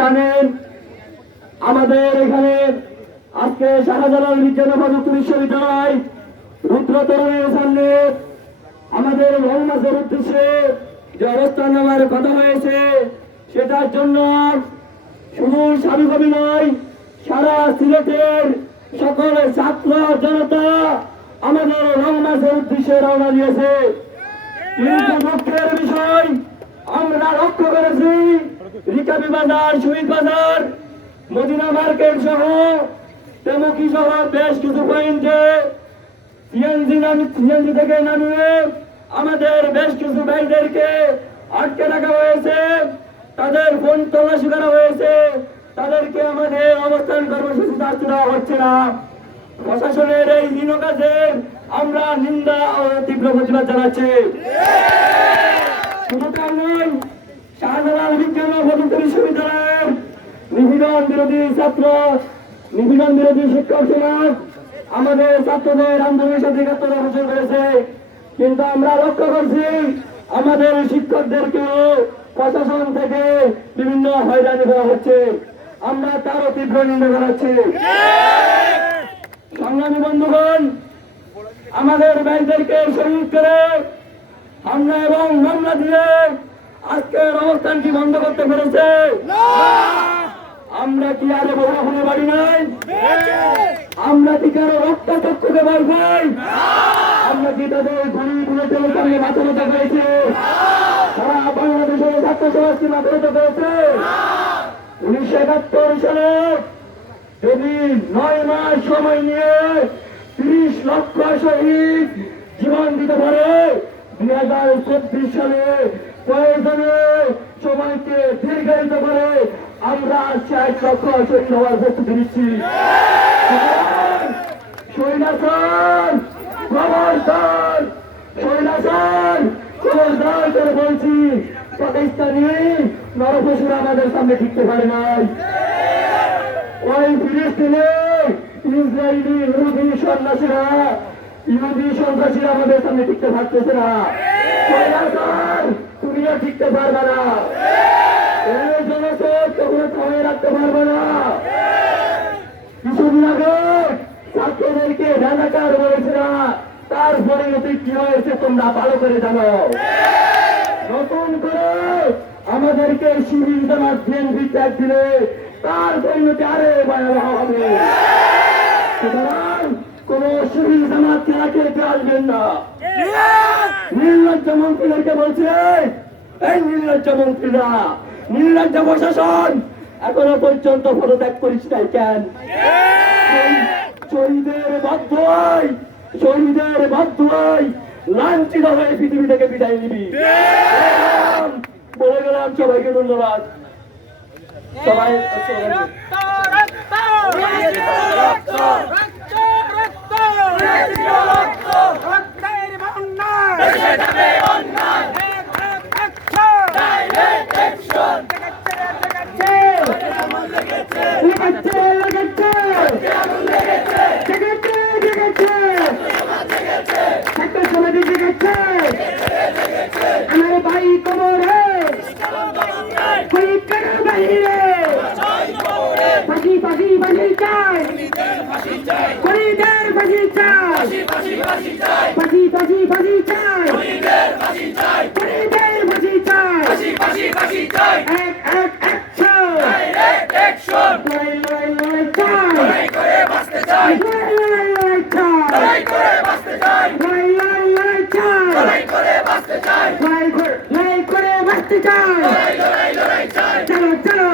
জানেন আমাদের এখানে আজকে শাহজালাল বিজ্ঞান ও প্রযুক্তি বিশ্ববিদ্যালয় রুদ্রতরণের সামনে আমাদের রংমাসের উদ্দেশ্যে যে অবস্থান নেওয়ার কথা হয়েছে সেটার জন্য শুধু সাবিকবি নয়, সারা সিলেটের সকল ছাত্র জনতা আমাদের রংমাসের উদ্দেশ্যে রওনা দিয়েছে। কিন্তু দুঃখের বিষয়, আমরা লক্ষ্য করেছি রিকাবি বাজার, শহীদ বাজার, মদিনা মার্কেট সহ তেমুকি সহ বেশ কিছু পয়েন্টে সিএনজি থেকে নামিয়ে আমাদের বেশ কিছু ভাইদেরকে আটকে রাখা হয়েছে, তাদের ফোন তল্লাশি করা হয়েছে, তাদেরকে আমাদের অবস্থান কর্মসূচি আসতে দেওয়া হচ্ছে না। প্রশাসনের এই হীন কাজের আমরা নিন্দা ও তীব্র প্রতিবাদ জানাচ্ছি। শুধু তার নয়, শাহজালাল বিজ্ঞান ও প্রযুক্তি বিশ্ববিদ্যালয়ের নিপীড়ন বিরোধী ছাত্র, নিপীড়ন বিরোধী শিক্ষক সমাজ আমাদের ছাত্রদের আন্দোলনের সাথে একাত্মতা ঘোষণা করেছে। কিন্তু আমরা লক্ষ্য করছি আমাদের শিক্ষকদেরকেও প্রশাসন থেকে বিভিন্ন হয়রানি করা হচ্ছে, আমরা তারও তীব্র নিন্দা জানাচ্ছি। সংগ্রামী বন্ধুগণ, আমাদের ভাইদেরকে শহীদ করে হামলা এবং মামলা দিয়ে আজকের অবস্থানটি বন্ধ করতে পেরেছে। আমরা কি আরো বড় হতে পারি নাই? আমরা কি কারো রক্তচক্ষুকে ভয় পাই? আমরা কি তাদের ঘুরি বুলেটের সঙ্গে মাথা ব্যথা করেছে? সারা বাংলাদেশের ছাত্র সমাজকে মাথা ব্যথা করেছে। 1971 সালে যদি 9 মাস সময় নিয়ে 30 লক্ষ শহীদ জীবন দিতে পারে, 2024 সালে প্রয়োজনে সময়কে দীর্ঘায়িত করে আমরা 60 লক্ষ শহীদ হওয়ার প্রস্তুতি নিচ্ছি। শহীদাসান খবরদার, শহীদাসান খবরদার করে বলছি, পাকিস্তানি নরপশুরা আমাদের সামনে টিকতে পারে নাই। ওই ফিলিস্তিনে ইসরায়েলি ইহুদি সন্ত্রাসীরা, ইহুদি সন্ত্রাসীরা আমাদের সামনে টিকতে পারতেছে না। শহীদাসান তুমিও টিকতে পারবে না, এই জগতে কখনো থামিয়ে রাখতে পারবে না। কিছুদিন আগে ছাত্রদেরকে রাজাকার বলেছে না, তার পরিণতি কি হয়েছে তোমরা ভালো করে জানো। নতুন করে আমাদেরকে শিবির জামাত বিএনপি ত্যাগ দিলে তার পরিণতি আরে ভয়াবহ হবে। সুতরাং কোন শিবির জামাত খেলাকে আসবেন না। নির্লজ্জ মন্ত্রীদেরকে বলছে, এই নির্লজ্জ মন্ত্রীরা, নির্লজ্জ প্রশাসন, এখনো পর্যন্ত পদত্যাগ করিস নাই কেন? শহীদের বাধ্য হয় লাঞ্ছিত হয়ে পৃথিবী থেকে বিদায় নিবি। বলে গেলাম, সবাইকে ধন্যবাদ। সবাই আমার ভাই কবরে ফাঁসি ফাঁসি ফাঁসি চাই, শহীদের ফাঁসি চাই, ফাঁসি ফাঁসি ফাঁসি চাই, শহীদের ফাঁসি চাই। এক অ্যাকশন, লড়াই করে বাঁচতে চাই, লড়াই করে বাঁচতে চাই, চলো চলো।